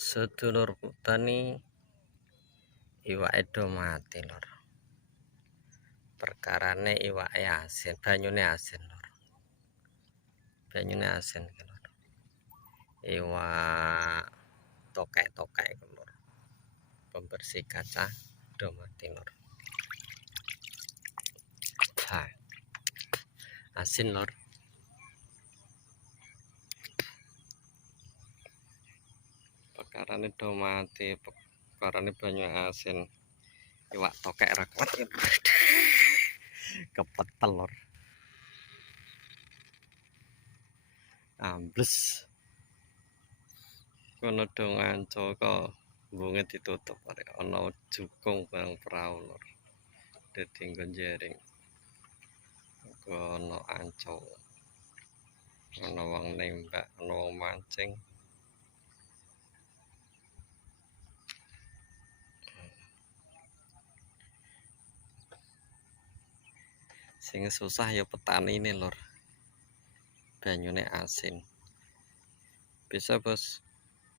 Sedulur tani iwake do mati lor. Perkarane iwake asin, banyune asin lor. Banyune asin lor. Iwak tokek-tokek lor. Pembersih kaca do mati lor. Bah. Asin lor. Perkarane do mati, perkarane banyu asin. Iwak tokek ra kuat kepetel lor. Ambles. Kono do nganco kok bunge ditutup arek ana jukung bang perahu lor. Dadi nggo jering. Kono ancol. Ana wong nembak, ana wong mancing. Sing susah ya petani ini lor. Banyune asin. Bisa bos.